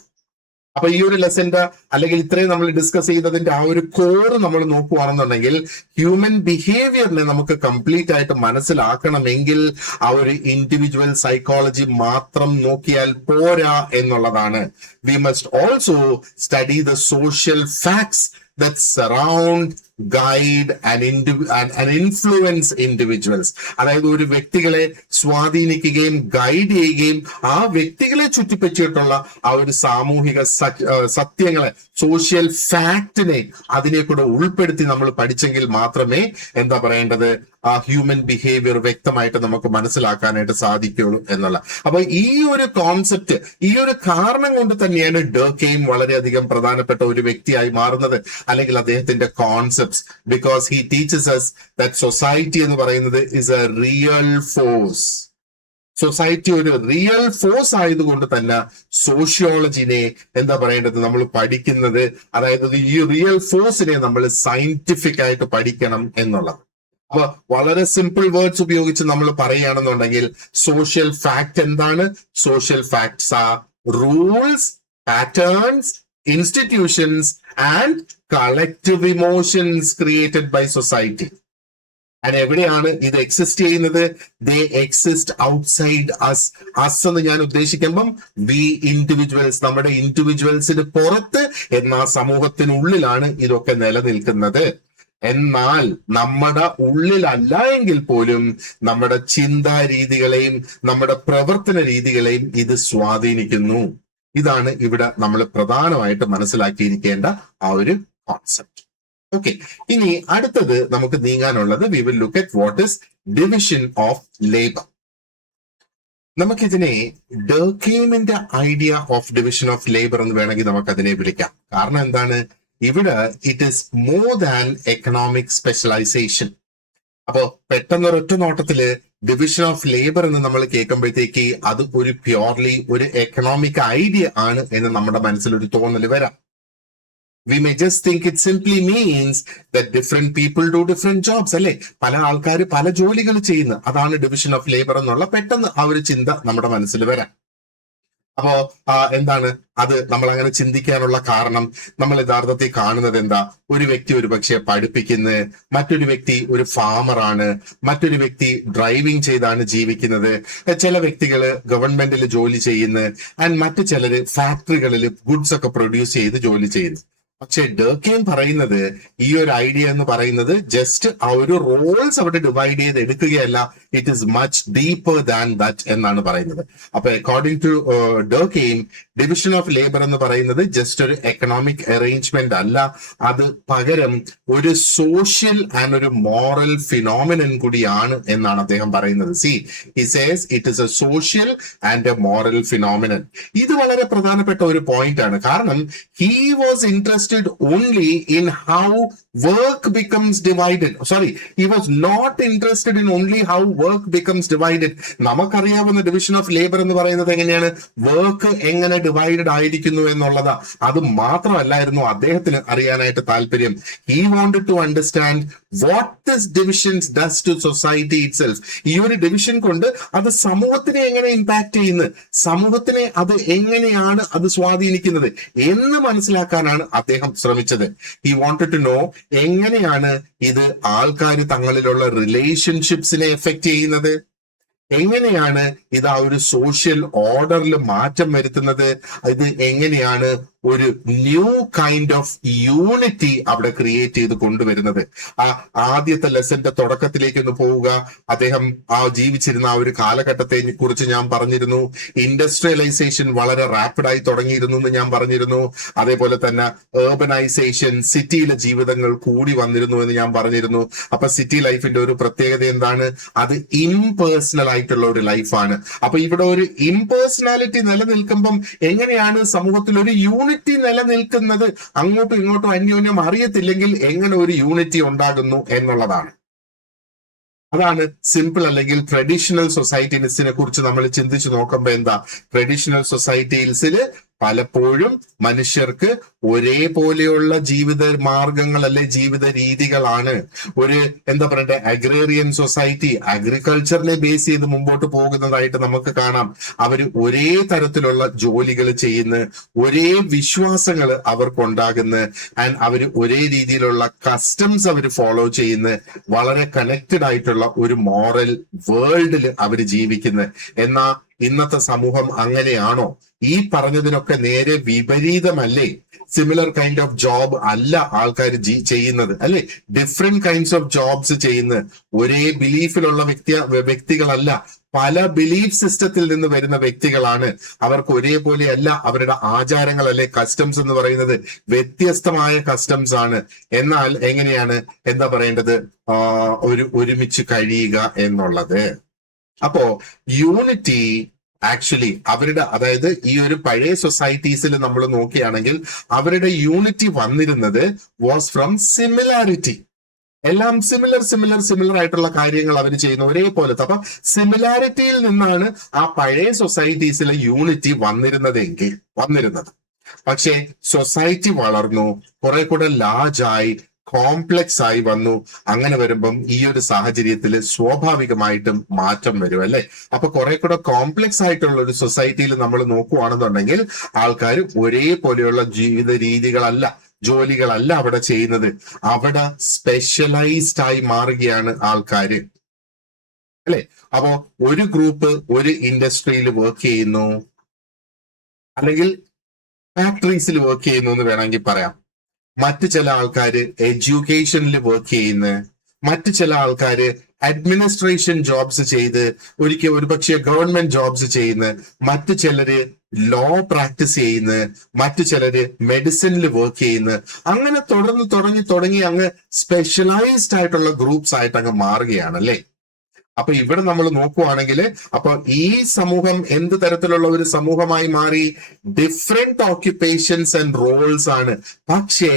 അപ്പൊ ഈ ഒരു ലെസന്റെ അല്ലെങ്കിൽ ഇത്രയും നമ്മൾ ഡിസ്കസ് ചെയ്തതിന്റെ ആ ഒരു കോറ് നമ്മൾ നോക്കുകയാണെന്നുണ്ടെങ്കിൽ ഹ്യൂമൻ ബിഹേവിയറിനെ നമുക്ക് കംപ്ലീറ്റ് ആയിട്ട് മനസ്സിലാക്കണമെങ്കിൽ ആ ഒരു ഇൻഡിവിജ്വൽ സൈക്കോളജി മാത്രം നോക്കിയാൽ പോരാ എന്നുള്ളതാണ്. We must also study the social facts that surround, guide and influence individuals. അതായത് ഒരു വ്യക്തികളെ സ്വാധീനിക്കുകയും ഗൈഡ് ചെയ്യുകയും ആ വ്യക്തികളെ ചുറ്റിപ്പറ്റിയിട്ടുള്ള ആ ഒരു സാമൂഹിക സത്യങ്ങളെ, സോഷ്യൽ ഫാക്ടിനെ അതിനെ കൂടെ ഉൾപ്പെടുത്തി നമ്മൾ പഠിച്ചെങ്കിൽ മാത്രമേ എന്താ പറയേണ്ടത്, ആ ഹ്യൂമൻ ബിഹേവിയർ വ്യക്തമായിട്ട് നമുക്ക് മനസ്സിലാക്കാനായിട്ട് സാധിക്കുള്ളൂ എന്നുള്ള. അപ്പൊ ഈ ഒരു കോൺസെപ്റ്റ്, ഈ ഒരു കാരണം കൊണ്ട് തന്നെയാണ് ഡർക്കെയിം വളരെയധികം പ്രധാനപ്പെട്ട ഒരു വ്യക്തിയായി മാറുന്നത്, അല്ലെങ്കിൽ അദ്ദേഹത്തിന്റെ concepts. Because he teaches us that society എന്ന് പറയുന്നത് is a real force. Society ഒരു റിയൽ ഫോഴ്സ് ആയതുകൊണ്ട് തന്നെ സോഷ്യോളജിനെ എന്താ പറയേണ്ടത്, നമ്മൾ പഠിക്കുന്നത്, അതായത് ഈ റിയൽ ഫോഴ്സിനെ നമ്മൾ സയന്റിഫിക് ആയിട്ട് പഠിക്കണം എന്നുള്ളത്. അപ്പൊ വളരെ സിമ്പിൾ വേർഡ്സ് ഉപയോഗിച്ച് നമ്മൾ പറയുകയാണെന്നുണ്ടെങ്കിൽ സോഷ്യൽ ഫാക്ട് എന്താണ്? Social facts are rules, patterns, institutions and collective emotions created by society. And എവിടെയാണ് ഇത് എക്സിസ്റ്റ് ചെയ്യുന്നത്? They exist outside us. Us എന്ന് ഞാൻ ഉദ്ദേശിക്കുമ്പം വി ഇൻഡിവിജ്വൽസ്, നമ്മുടെ ഇൻഡിവിജ്വൽസിന് പുറത്ത്, എന്നാൽ സമൂഹത്തിനുള്ളിലാണ് ഇതൊക്കെ നിലനിൽക്കുന്നത്. എന്നാൽ നമ്മുടെ ഉള്ളിലല്ല എങ്കിൽ പോലും നമ്മുടെ ചിന്താ രീതികളെയും നമ്മുടെ പ്രവർത്തന രീതികളെയും ഇത് സ്വാധീനിക്കുന്നു. ഇതാണ് ഇവിടെ നമ്മൾ പ്രധാനമായിട്ട് മനസ്സിലാക്കിയിരിക്കേണ്ട ആ ഒരു കോൺസെപ്റ്റ്. ഓക്കെ, ഇനി അടുത്തത് നമുക്ക് നീങ്ങാനുള്ളത് we will look at what is division of labour. നമുക്കിതിനെ ഡർക്കെയിമിന്റെ idea of division of labour എന്ന് വേണമെങ്കിൽ നമുക്ക് അതിനെ വിളിക്കാം. കാരണം എന്താണ്? ഇവിടെ it is more than economic specialization. അപ്പോ പെട്ടെന്ന് ഒരൊറ്റ നോട്ടത്തില് ഡിവിഷൻ ഓഫ് ലേബർ എന്ന് നമ്മൾ കേൾക്കുമ്പോഴത്തേക്ക് അത് ഒരു പ്യോർലി ഒരു എക്കണോമിക് ഐഡിയ ആണ് എന്ന് നമ്മുടെ മനസ്സിൽ ഒരു തോന്നൽ വരാം. We may just think it simply means that different people do different jobs, അല്ലെ? പല ആൾക്കാർ പല ജോലികൾ ചെയ്യുന്നു, അതാണ് ഡിവിഷൻ ഓഫ് ലേബർ എന്നുള്ള പെട്ടെന്ന് ആ ഒരു ചിന്ത നമ്മുടെ മനസ്സിൽ വരാം. അപ്പോ എന്താണ് അത് നമ്മൾ അങ്ങനെ ചിന്തിക്കാനുള്ള കാരണം? നമ്മൾ യഥാർത്ഥത്തിൽ കാണുന്നത് എന്താ? ഒരു വ്യക്തി ഒരു പക്ഷെ പഠിപ്പിക്കുന്നത്, മറ്റൊരു വ്യക്തി ഒരു ഫാമറാണ്, മറ്റൊരു വ്യക്തി ഡ്രൈവിംഗ് ചെയ്താണ് ജീവിക്കുന്നത്, ചില വ്യക്തികൾ ഗവൺമെന്റിൽ ജോലി ചെയ്യുന്നു, ആൻഡ് മറ്റു ചിലര് ഫാക്ടറികളിൽ ഗുഡ്സ് ഒക്കെ പ്രൊഡ്യൂസ് ചെയ്ത് ജോലി ചെയ്യുന്നു. പക്ഷെ ഡർക്കെയിം പറയുന്നത് ഈ ഒരു ഐഡിയ എന്ന് പറയുന്നത് ജസ്റ്റ് ആ ഒരു റോൾസ് അവിടെ ഡിവൈഡ് ചെയ്ത് എടുക്കുകയല്ല, it is much deeper than that എന്നാണ് പറയുന്നത്. അപ്പൊ according to Durkheim division of labour എന്ന് പറയുന്നത് ജസ്റ്റ് ഒരു എക്കണോമിക് അറേഞ്ച്മെന്റ് അല്ല, അത് പകരം ഒരു സോഷ്യൽ ആൻഡ് ഒരു മോറൽ ഫിനോമിനൻ കൂടിയാണ് എന്നാണ് അദ്ദേഹം പറയുന്നത്. C he says it is A social and A moral phenomenon. ഇത് വളരെ പ്രധാനപ്പെട്ട ഒരു പോയിന്റ് ആണ്. കാരണം he was interested only in how work becomes divided. Sorry, he was not interested in only how work becomes divided. നമുക്കറിയാവുന്ന division of labour എന്ന് പറയുന്നത് എങ്ങനെയാണ്? വർക്ക് എങ്ങനെ ഡിവൈഡഡ് ആയിരിക്കുന്നു എന്നുള്ളതാ. അത് മാത്രമല്ലായിരുന്നു അദ്ദേഹത്തിന് അറിയാനായിട്ട് താല്പര്യം. He wanted to understand what this division does to society itself. ഈ ഒരു ഡിവിഷൻ കൊണ്ട് അത് സമൂഹത്തിനെ എങ്ങനെ ഇമ്പാക്ട് ചെയ്യുന്നു, സമൂഹത്തിനെ അത് എങ്ങനെയാണ് അത് സ്വാധീനിക്കുന്നത് എന്ന് മനസ്സിലാക്കാനാണ് അദ്ദേഹം ശ്രമിച്ചത്. ഹി വാണ്ടഡ് ടു നോ എങ്ങനെയാണ് ഇത് ആൾക്കാർ തങ്ങളിലുള്ള റിലേഷൻഷിപ്സിനെ എഫക്ട് ചെയ്യുന്നത്, എങ്ങനെയാണ് ഇത് ആ ഒരു സോഷ്യൽ ഓർഡറിൽ മാറ്റം വരുത്തുന്നത്, ഇത് എങ്ങനെയാണ് ഒരു ന്യൂ കൈൻഡ് ഓഫ് യൂണിറ്റി അവിടെ ക്രിയേറ്റ് ചെയ്ത് കൊണ്ടുവരുന്നത്. ആ ആദ്യത്തെ ലെസന്റെ തുടക്കത്തിലേക്ക് ഒന്ന് പോവുക. അദ്ദേഹം ആ ജീവിച്ചിരുന്ന ആ ഒരു കാലഘട്ടത്തെ കുറിച്ച് ഞാൻ പറഞ്ഞിരുന്നു. ഇൻഡസ്ട്രിയലൈസേഷൻ വളരെ റാപ്പിഡായി തുടങ്ങിയിരുന്നു എന്ന് ഞാൻ പറഞ്ഞിരുന്നു. അതേപോലെ തന്നെ ഏർബനൈസേഷൻ, സിറ്റിയിലെ ജീവിതങ്ങൾ കൂടി വന്നിരുന്നു എന്ന് ഞാൻ പറഞ്ഞിരുന്നു. അപ്പൊ സിറ്റി ലൈഫിന്റെ ഒരു പ്രത്യേകത എന്താണ്? അത് ഇംപേഴ്സണൽ ആയിട്ടുള്ള ഒരു ലൈഫാണ്. അപ്പൊ ഇവിടെ ഒരു ഇംപേഴ്സണാലിറ്റി നിലനിൽക്കുമ്പം എങ്ങനെയാണ് സമൂഹത്തിൽ ഒരു യൂണിറ്റി നിലനിൽക്കുന്നത്? അങ്ങോട്ടും ഇങ്ങോട്ടും അന്യോന്യം അറിയത്തില്ലെങ്കിൽ എങ്ങനെ ഒരു യൂണിറ്റി ഉണ്ടാകുന്നു എന്നുള്ളതാണ്. അതാണ് സിമ്പിൾ അല്ലെങ്കിൽ ട്രഡീഷണൽ സൊസൈറ്റീസിനെ കുറിച്ച് നമ്മൾ ചിന്തിച്ചു നോക്കുമ്പോ എന്താ? ട്രഡീഷണൽ സൊസൈറ്റീസിൽ പലപ്പോഴും മനുഷ്യർക്ക് ഒരേപോലെയുള്ള ജീവിത മാർഗങ്ങൾ അല്ലെ ജീവിത രീതികളാണ്. ഒരു എന്താ പറയണ്ടേ, അഗ്രേറിയൻ സൊസൈറ്റി അഗ്രികൾച്ചറിനെ ബേസ് ചെയ്ത് മുമ്പോട്ട് പോകുന്നതായിട്ട് നമുക്ക് കാണാം. അവര് ഒരേ തരത്തിലുള്ള ജോലികൾ ചെയ്യുന്നു, ഒരേ വിശ്വാസങ്ങൾ അവർക്കുണ്ടാകുന്നു, ആൻഡ് അവര് ഒരേ രീതിയിലുള്ള കസ്റ്റംസ് അവർ ഫോളോ ചെയ്യുന്നു. വളരെ കണക്റ്റഡ് ആയിട്ടുള്ള ഒരു മോറൽ വേൾഡിൽ അവർ ജീവിക്കുന്നു. എന്നാ ഇന്നത്തെ സമൂഹം അങ്ങനെയാണോ? ഈ പറഞ്ഞതിനൊക്കെ നേരെ വിപരീതമല്ലേ? സിമിലർ കൈൻഡ് ഓഫ് ജോബ് അല്ല ആൾക്കാർ ചെയ്യുന്നത്, അല്ലെ? ഡിഫറെന്റ് കൈൻഡ്സ് ഓഫ് ജോബ്സ് ചെയ്യുന്ന ഒരേ ബിലീഫിലുള്ള വ്യക്തികളല്ല, പല ബിലീഫ് സിസ്റ്റത്തിൽ നിന്ന് വരുന്ന വ്യക്തികളാണ്. അവർക്ക് ഒരേപോലെ അല്ല അവരുടെ ആചാരങ്ങൾ അല്ലെ കസ്റ്റംസ് എന്ന് പറയുന്നത് വ്യത്യസ്തമായ കസ്റ്റംസ് ആണ്. എന്നാൽ എങ്ങനെയാണ് എന്താ പറയേണ്ടത്, ഒരുമിച്ച് കഴിയുക എന്നുള്ളത്. അപ്പോ യൂണിറ്റി ആക്ച്വലി അവരുടെ, അതായത് ഈ ഒരു പഴയ സൊസൈറ്റീസിൽ നമ്മൾ നോക്കുകയാണെങ്കിൽ അവരുടെ യൂണിറ്റി വന്നിരുന്നത് വാസ് ഫ്രം സിമിലാരിറ്റി. എല്ലാം സിമിലർ ആയിട്ടുള്ള കാര്യങ്ങൾ അവർ ചെയ്യുന്ന ഒരേപോലത്തെ. അപ്പൊ സിമിലാരിറ്റിയിൽ നിന്നാണ് ആ പഴയ സൊസൈറ്റീസിലെ യൂണിറ്റി വന്നിരുന്നത്. പക്ഷേ സൊസൈറ്റി വളർന്നു, കുറെ കൂടെ ലാർജായി, കോംപ്ലക്സ് ആയി വന്നു. അങ്ങനെ വരുമ്പം ഈ ഒരു സാഹചര്യത്തിൽ സ്വാഭാവികമായിട്ടും മാറ്റം വരും, അല്ലെ? അപ്പൊ കുറെ കൂടെ കോംപ്ലക്സ് ആയിട്ടുള്ള ഒരു സൊസൈറ്റിയിൽ നമ്മൾ നോക്കുകയാണെന്നുണ്ടെങ്കിൽ ആൾക്കാർ ഒരേപോലെയുള്ള ജീവിത രീതികളല്ല, ജോലികളല്ല അവിടെ ചെയ്യുന്നത്. അവിടെ സ്പെഷ്യലൈസ്ഡ് ആയി മാറുകയാണ് ആൾക്കാര്, അല്ലെ? അപ്പോ ഒരു ഗ്രൂപ്പ് ഒരു ഇൻഡസ്ട്രിയിൽ വർക്ക് ചെയ്യുന്നു, അല്ലെങ്കിൽ ഫാക്ടറീസിൽ വർക്ക് ചെയ്യുന്നു എന്ന് വേണമെങ്കിൽ പറയാം. മറ്റു ചില ആൾക്കാര് എഡ്യൂക്കേഷനിൽ വർക്ക് ചെയ്യുന്നു, മറ്റു ചില ആൾക്കാര് അഡ്മിനിസ്ട്രേഷൻ ജോബ്സ് ചെയ്ത് ഒരുപക്ഷെ ഗവൺമെന്റ് ജോബ്സ് ചെയ്യുന്നു, മറ്റു ചിലര് ലോ പ്രാക്ടീസ് ചെയ്യുന്നു, മറ്റു ചിലര് മെഡിസിനിൽ വർക്ക് ചെയ്യുന്നു. അങ്ങനെ തുടങ്ങി അങ്ങ് സ്പെഷ്യലൈസ്ഡ് ആയിട്ടുള്ള ഗ്രൂപ്പ്സ് ആയിട്ട് അങ്ങ് മാറുകയാണ്, അല്ലെ? അപ്പൊ ഇവിടെ നമ്മൾ നോക്കുവാണെങ്കിൽ അപ്പൊ ഈ സമൂഹം എന്ത് തരത്തിലുള്ള ഒരു സമൂഹമായി മാറി? ഡിഫറെന്റ് ഓക്യുപ്പേഷൻസ് ആൻഡ് റോൾസ് ആണ്, പക്ഷേ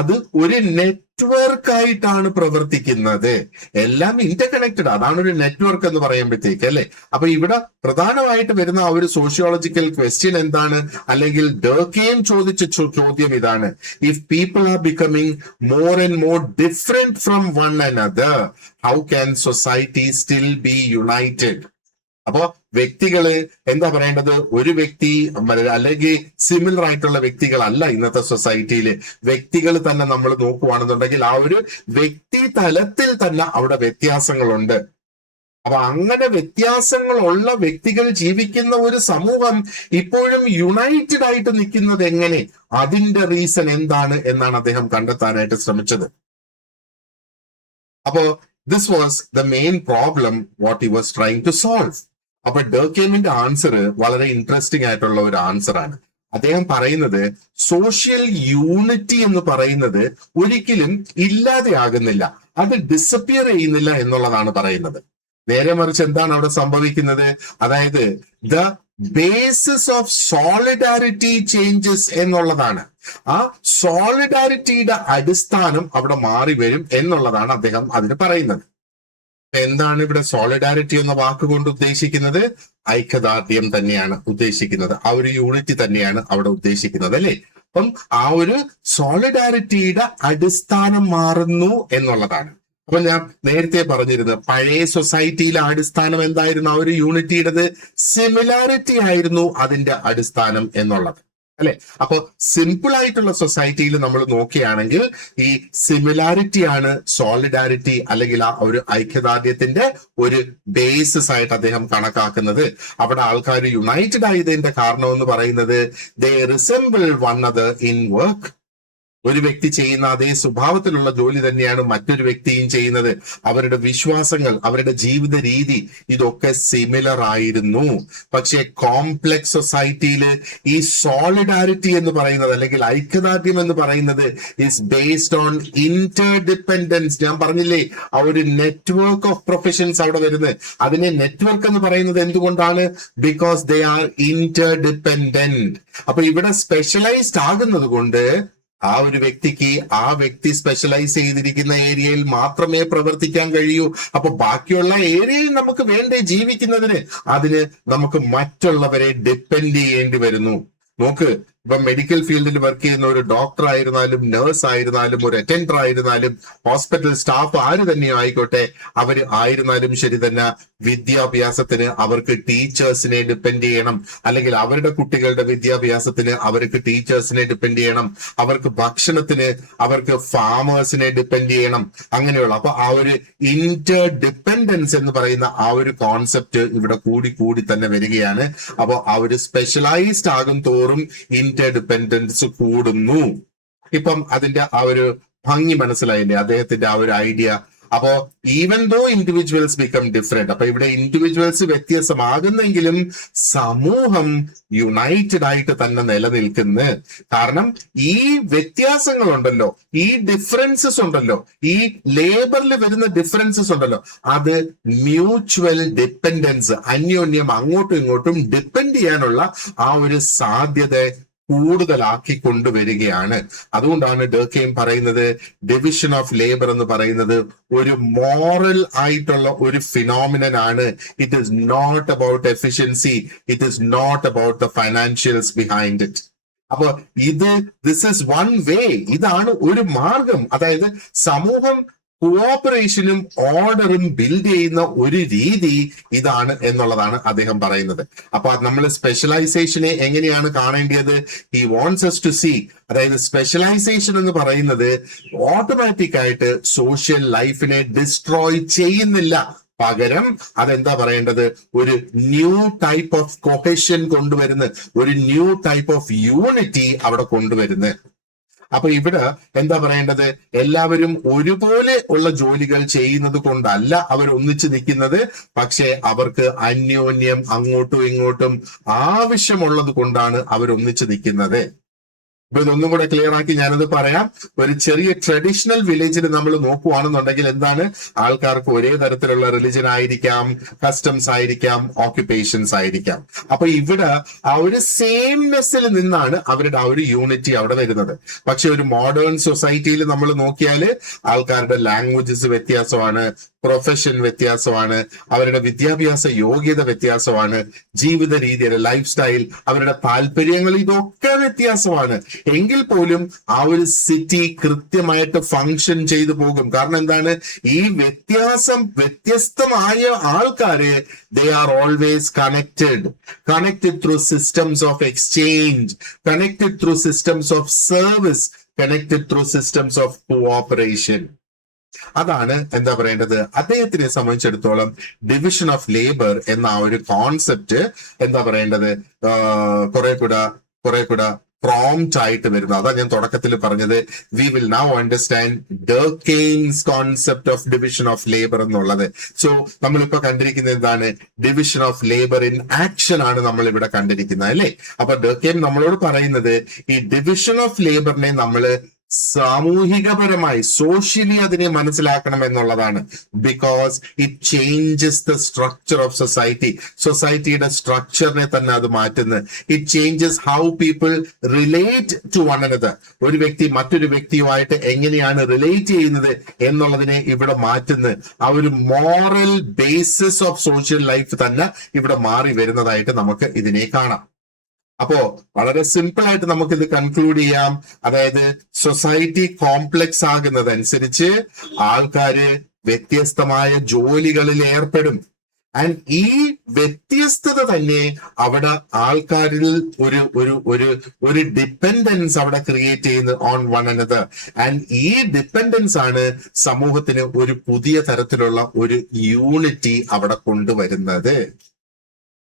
അത് ഒരു നെറ്റ്വർക്ക് ആയിട്ടാണ് പ്രവർത്തിക്കുന്നത്. എല്ലാം ഇന്റർകണക്റ്റഡ്, അതാണ് ഒരു നെറ്റ്വർക്ക് എന്ന് പറയുമ്പോഴത്തേക്ക്, അല്ലെ? അപ്പൊ ഇവിടെ പ്രധാനമായിട്ട് വരുന്ന ആ ഒരു സോഷ്യോളജിക്കൽ ക്വസ്റ്റ്യൻ എന്താണ്, അല്ലെങ്കിൽ ഡർക്കെയിം ചോദിച്ച ചോദ്യം ഇതാണ്: if people are becoming more and more different from one another, how can society still B United? അപ്പോ വ്യക്തികള് എന്താ പറയേണ്ടത്? ഒരു വ്യക്തി അല്ലെങ്കിൽ സിമിലർ ആയിട്ടുള്ള വ്യക്തികളല്ല ഇന്നത്തെ സൊസൈറ്റിയിൽ. വ്യക്തികൾ തന്നെ നമ്മൾ നോക്കുവാണെന്നുണ്ടെങ്കിൽ ആ ഒരു വ്യക്തി തലത്തിൽ തന്നെ അവിടെ വ്യത്യാസങ്ങളുണ്ട്. അപ്പൊ അങ്ങനെ വ്യത്യാസങ്ങളുള്ള വ്യക്തികൾ ജീവിക്കുന്ന ഒരു സമൂഹം ഇപ്പോഴും യുണൈറ്റഡ് ആയിട്ട് നിൽക്കുന്നത് എങ്ങനെ? അതിന്റെ റീസൺ എന്താണ് എന്നാണ് അദ്ദേഹം കണ്ടെത്താനായിട്ട് ശ്രമിച്ചത്. അപ്പോ this was the main problem what he was trying to solve. അപ്പൊ ഡർക്കെയിമിന്റെ ആൻസർ വളരെ ഇൻട്രസ്റ്റിംഗ് ആയിട്ടുള്ള ഒരു ആൻസർ ആണ്. അദ്ദേഹം പറയുന്നത് സോഷ്യൽ യൂണിറ്റി എന്ന് പറയുന്നത് ഒരിക്കലും ഇല്ലാതെയാകുന്നില്ല, അത് ഡിസപ്പിയർ ചെയ്യുന്നില്ല എന്നുള്ളതാണ് പറയുന്നത്. നേരെ മറിച്ച് എന്താണ് അവിടെ സംഭവിക്കുന്നത്? അതായത് the basis of solidarity changes എന്നുള്ളതാണ്. ആ സോളിഡാരിറ്റിയുടെ അടിസ്ഥാനം അവിടെ മാറി വരും എന്നുള്ളതാണ് അദ്ദേഹം അതിന് പറയുന്നത്. എന്താണ് ഇവിടെ സോളിഡാരിറ്റി എന്ന വാക്കുകൊണ്ട് ഉദ്ദേശിക്കുന്നത്? ഐക്യദാർഢ്യം തന്നെയാണ് ഉദ്ദേശിക്കുന്നത്, ആ ഒരു യൂണിറ്റി തന്നെയാണ് അവിടെ ഉദ്ദേശിക്കുന്നത്, അല്ലെ? അപ്പം ആ ഒരു സോളിഡാരിറ്റിയുടെ അടിസ്ഥാനം മാറുന്നു എന്നുള്ളതാണ്. അപ്പൊ ഞാൻ നേരത്തെ പറഞ്ഞിരുന്നു, പഴയ സൊസൈറ്റിയിലെ അടിസ്ഥാനം എന്തായിരുന്നു? ആ ഒരു യൂണിറ്റിയുടേത് സിമിലാരിറ്റി ആയിരുന്നു അതിന്റെ അടിസ്ഥാനം എന്നുള്ളത്, അല്ലെ? അപ്പൊ സിമ്പിൾ ആയിട്ടുള്ള സൊസൈറ്റിയിൽ നമ്മൾ നോക്കുകയാണെങ്കിൽ ഈ സിമിലാരിറ്റി ആണ് സോളിഡാരിറ്റി അല്ലെങ്കിൽ ആ ഒരു ഐക്യദാർഢ്യത്തിന്റെ ഒരു ബേസിസ് ആയിട്ട് അദ്ദേഹം കണക്കാക്കുന്നത്. അവിടെ ആൾക്കാർ യുണൈറ്റഡ് ആയതിന്റെ കാരണം എന്ന് പറയുന്നത് ദേ റിസെംബിൾ വൺ അദർ ഇൻ വർക്ക്. ഒരു വ്യക്തി ചെയ്യുന്ന അതേ സ്വഭാവത്തിലുള്ള ജോലി തന്നെയാണ് മറ്റൊരു വ്യക്തിയും ചെയ്യുന്നത്. അവരുടെ വിശ്വാസങ്ങൾ, അവരുടെ ജീവിത രീതി, ഇതൊക്കെ സിമിലർ ആയിരുന്നു. പക്ഷെ കോംപ്ലക്സ് സൊസൈറ്റിയിൽ ഈ സോളിഡാരിറ്റി എന്ന് പറയുന്നത് അല്ലെങ്കിൽ ഐക്യദാർഢ്യം എന്ന് പറയുന്നത് ഈസ് ബേസ്ഡ് ഓൺ ഇന്റർഡിപെൻഡൻസ്. ഞാൻ പറഞ്ഞില്ലേ, ആ ഒരു നെറ്റ്വർക്ക് ഓഫ് പ്രൊഫഷൻസ് അവിടെ വരുന്നത്. അതിനെ നെറ്റ്വർക്ക് എന്ന് പറയുന്നത് എന്തുകൊണ്ടാണ്? Because they are ഇന്റർഡിപെൻഡന്റ്. അപ്പൊ ഇവിടെ സ്പെഷ്യലൈസ്ഡ് ആകുന്നത് കൊണ്ട് ആ ഒരു വ്യക്തിക്ക് ആ വ്യക്തി സ്പെഷ്യലൈസ് ചെയ്തിരിക്കുന്ന ഏരിയയിൽ മാത്രമേ പ്രവർത്തിക്കാൻ കഴിയൂ. അപ്പൊ ബാക്കിയുള്ള ഏരിയയിൽ നമുക്ക് വേണ്ടേ ജീവിക്കുന്നതിന്? അതിന് നമുക്ക് മറ്റുള്ളവരെ ഡിപ്പെൻഡ് ചെയ്യേണ്ടി വരുന്നു. നോക്ക്, ഇപ്പൊ മെഡിക്കൽ ഫീൽഡിൽ വർക്ക് ചെയ്യുന്ന ഒരു ഡോക്ടർ ആയിരുന്നാലും നഴ്സ് ആയിരുന്നാലും ഒരു അറ്റൻഡർ ആയിരുന്നാലും ഹോസ്പിറ്റൽ സ്റ്റാഫ് ആര് തന്നെയോ ആയിക്കോട്ടെ, അവര് ആയിരുന്നാലും ശരി തന്നെ വിദ്യാഭ്യാസത്തിന് അവർക്ക് ടീച്ചേഴ്സിനെ ഡിപ്പെൻഡ് ചെയ്യണം, അല്ലെങ്കിൽ അവരുടെ കുട്ടികളുടെ വിദ്യാഭ്യാസത്തിന് അവർക്ക് ടീച്ചേഴ്സിനെ ഡിപ്പെൻഡ് ചെയ്യണം, അവർക്ക് ഭക്ഷണത്തിന് അവർക്ക് ഫാമേഴ്സിനെ ഡിപ്പെൻഡ് ചെയ്യണം, അങ്ങനെയുള്ള. അപ്പൊ ആ ഒരു ഇന്റർ ഡിപ്പെൻഡൻസ് എന്ന് പറയുന്ന ആ ഒരു കോൺസെപ്റ്റ് ഇവിടെ കൂടി തന്നെ വരികയാണ്. അപ്പൊ ആ ഒരു സ്പെഷ്യലൈസ്ഡ് ആകും തോറും ഇന്റർഡിപെൻഡൻസ് കൂടുന്നു. ഇപ്പം അതിന്റെ ആ ഒരു ഭംഗി മനസ്സിലായില്ലേ അദ്ദേഹത്തിന്റെ ആ ഒരു ഐഡിയ? അപ്പോ even though individuals become different, അപ്പൊ ഇവിടെ ഇൻഡിവിജ്വൽസ് വ്യത്യാസമാകുന്നെങ്കിലും സമൂഹം യുണൈറ്റഡ് ആയിട്ട് തന്നെ നിലനിൽക്കുന്നു. കാരണം ഈ വ്യത്യാസങ്ങൾ ഉണ്ടല്ലോ, ഈ ഡിഫറൻസസ് ഉണ്ടല്ലോ, ഈ ലേബറിൽ വരുന്ന ഡിഫറൻസസ് ഉണ്ടല്ലോ, അത് മ്യൂച്വൽ ഡിപ്പെൻഡൻസ്, അന്യോന്യം അങ്ങോട്ടും ഇങ്ങോട്ടും ഡിപ്പെൻഡ് ചെയ്യാനുള്ള ആ ഒരു സാധ്യത കൂടുതലാക്കി കൊണ്ടുവരികയാണ്. അതുകൊണ്ടാണ് ഡർക്കെയിം പറയുന്നത് ഡിവിഷൻ ഓഫ് ലേബർ എന്ന് പറയുന്നത് ഒരു മോറൽ ആയിട്ടുള്ള ഒരു ഫിനോമിനൻ ആണ്. It is not about efficiency, it is not about the financials behind it. അപ്പൊ ദിസ് ഇസ് വൺ വേ, ഇതാണ് ഒരു മാർഗം. അതായത് സമൂഹം കോഓപ്പറേഷനും ഓർഡറും ബിൽഡ് ചെയ്യുന്ന ഒരു രീതി ഇതാണ് എന്നുള്ളതാണ് അദ്ദേഹം പറയുന്നത്. അപ്പൊ നമ്മൾ സ്പെഷ്യലൈസേഷനെ എങ്ങനെയാണ് കാണേണ്ടത്? ഈ വാണ്ട്സ് us to see, അതായത് സ്പെഷ്യലൈസേഷൻ എന്ന് പറയുന്നത് ഓട്ടോമാറ്റിക് ആയിട്ട് സോഷ്യൽ ലൈഫിനെ ഡിസ്ട്രോയ് ചെയ്യുന്നില്ല. പകരം അതെന്താ പറയേണ്ടത്? ഒരു ന്യൂ ടൈപ്പ് ഓഫ് കൊഹഷൻ കൊണ്ടുവരുന്ന, ഒരു ന്യൂ ടൈപ്പ് ഓഫ് യൂണിറ്റി അവിടെ കൊണ്ടുവരുന്നത്. അപ്പൊ ഇവിടെ എന്താ പറയേണ്ടത്? എല്ലാവരും ഒരുപോലെ ഉള്ള ജോലികൾ ചെയ്യുന്നത് കൊണ്ടല്ല അവർ ഒന്നിച്ചു നിൽക്കുന്നത്, പക്ഷെ അവർക്ക് അന്യോന്യം അങ്ങോട്ടും ഇങ്ങോട്ടും ആവശ്യമുള്ളത് കൊണ്ടാണ് അവർ ഒന്നിച്ചു നിൽക്കുന്നത്. അപ്പൊ ഇതൊന്നും കൂടെ ക്ലിയർ ആക്കി ഞാനത് പറയാം. ഒരു ചെറിയ ട്രഡീഷണൽ വില്ലേജിൽ നമ്മൾ നോക്കുവാണെന്നുണ്ടെങ്കിൽ എന്താണ്, ആൾക്കാർക്ക് ഒരേ തരത്തിലുള്ള റിലിജൻ ആയിരിക്കാം, കസ്റ്റംസ് ആയിരിക്കാം, ഓക്യുപ്പേഷൻസ് ആയിരിക്കാം. അപ്പൊ ഇവിടെ ആ ഒരു സെയിംനെസ്സിൽ നിന്നാണ് അവരുടെ ആ ഒരു യൂണിറ്റി അവിടെ വരുന്നത്. പക്ഷെ ഒരു മോഡേൺ സൊസൈറ്റിയിൽ നമ്മൾ നോക്കിയാൽ ആൾക്കാരുടെ ലാംഗ്വേജസ് വ്യത്യാസമാണ്, പ്രൊഫഷൻ വ്യത്യാസമാണ്, അവരുടെ വിദ്യാഭ്യാസ യോഗ്യത വ്യത്യാസമാണ്, ജീവിത രീതി, ലൈഫ് സ്റ്റൈൽ, അവരുടെ താല്പര്യങ്ങൾ, ഇതൊക്കെ വ്യത്യാസമാണ്. എങ്കിൽ പോലും ആ ഒരു സിറ്റി കൃത്യമായിട്ട് ഫങ്ഷൻ ചെയ്തു പോകും. കാരണം എന്താണ്? ഈ വ്യത്യസ്തമായ ആൾക്കാര് they are always connected through systems of exchange, connected through systems of service, connected through systems of cooperation. അതാണ് എന്താ പറയേണ്ടത്? അദ്ദേഹത്തിനെ സംബന്ധിച്ചിടത്തോളം ഡിവിഷൻ ഓഫ് ലേബർ എന്ന ആ ഒരു കോൺസെപ്റ്റ് എന്താ പറയേണ്ടത്? കുറെ കൂടെ പ്രോംപ്റ്റ് ആയിട്ട് വരുന്നത്. അതാ ഞാൻ തുടക്കത്തിൽ പറഞ്ഞത്. We will now understand Durkheim's concept of division of labour എന്നുള്ളത്. സോ നമ്മളിപ്പോ കണ്ടിരിക്കുന്നത് എന്താണ്? Division of labour in action ആണ് നമ്മൾ ഇവിടെ കണ്ടിരിക്കുന്നത്, അല്ലെ? അപ്പൊ ഡർക്കെയിൻ നമ്മളോട് പറയുന്നത് ഈ ഡിവിഷൻ ഓഫ് ലേബറിനെ നമ്മൾ സാമൂഹികപരമായി, സോഷ്യലി അതിനെ മനസ്സിലാക്കണം എന്നുള്ളതാണ്. Because it changes the structure of society. സൊസൈറ്റിയുടെ സ്ട്രക്ചറിനെ തന്നെ അത് മാറ്റുന്നു. It changes how people relate to one another. ഒരു വ്യക്തി മറ്റൊരു വ്യക്തിയുമായിട്ട് എങ്ങനെയാണ് റിലേറ്റ് ചെയ്യുന്നത് എന്നുള്ളതിനെ ഇവിടെ മാറ്റുന്നു. ആ ഒരു moral basis of social life തന്നെ ഇവിടെ മാറി വരുന്നതായിട്ട് നമുക്ക് ഇതിനെ കാണാം. അപ്പോ വളരെ സിമ്പിൾ ആയിട്ട് നമുക്കിത് കൺക്ലൂഡ് ചെയ്യാം. അതായത് സൊസൈറ്റി കോംപ്ലക്സ് ആകുന്നതനുസരിച്ച് ആൾക്കാര് വ്യത്യസ്തമായ ജോലികളിൽ ഏർപ്പെടും. ആൻഡ് ഈ വ്യത്യസ്തത തന്നെ അവിടെ ആൾക്കാരിൽ ഒരു ഡിപ്പെൻഡൻസ് അവിടെ ക്രിയേറ്റ് ചെയ്യുന്നത് ഓൺ വൺ അനദർ. ആൻഡ് ഈ ഡിപ്പെൻഡൻസ് ആണ് സമൂഹത്തിന് ഒരു പുതിയ തരത്തിലുള്ള ഒരു യൂണിറ്റി അവിടെ കൊണ്ടുവരുന്നത്.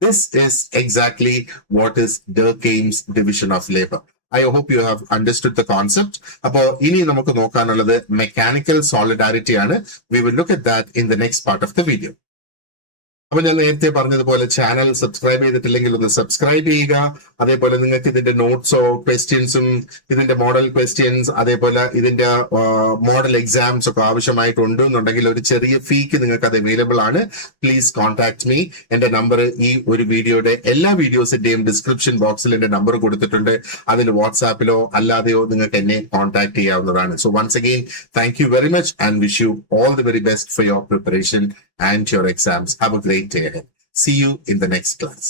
This is exactly what is Durkheim's division of labor. I hope you have understood the concept. അപ്പോ ഇനി നമുക്ക് നോക്കാനുള്ളത് മെക്കാനിക്കൽ സോളിഡാരിറ്റി ആണ്. We will look at that in the next part of the video. അപ്പൊ ഞാൻ നേരത്തെ പറഞ്ഞതുപോലെ ചാനൽ സബ്സ്ക്രൈബ് ചെയ്തിട്ടില്ലെങ്കിൽ ഒന്ന് സബ്സ്ക്രൈബ് ചെയ്യുക. അതേപോലെ നിങ്ങൾക്ക് ഇതിന്റെ നോട്ട്സോ ക്വസ്റ്റ്യൻസും ഇതിന്റെ മോഡൽ ക്വസ്റ്റ്യൻസ് അതേപോലെ ഇതിന്റെ മോഡൽ എക്സാംസ് ഒക്കെ ആവശ്യമായിട്ടുണ്ട് എന്നുണ്ടെങ്കിൽ ഒരു ചെറിയ ഫീക്ക് നിങ്ങൾക്ക് അത് അവൈലബിൾ ആണ്. Please contact me. എന്റെ നമ്പർ ഈ ഒരു വീഡിയോയുടെ എല്ലാ വീഡിയോസിന്റെയും ഡിസ്ക്രിപ്ഷൻ ബോക്സിൽ എന്റെ നമ്പർ കൊടുത്തിട്ടുണ്ട്. അതിൽ വാട്സാപ്പിലോ അല്ലാതെയോ നിങ്ങൾക്ക് എന്നെ കോൺടാക്ട് ചെയ്യാവുന്നതാണ്. So once again thank you very much and wish you all the very best for your preparation and your exams. Have a great day ahead. See you in the next class.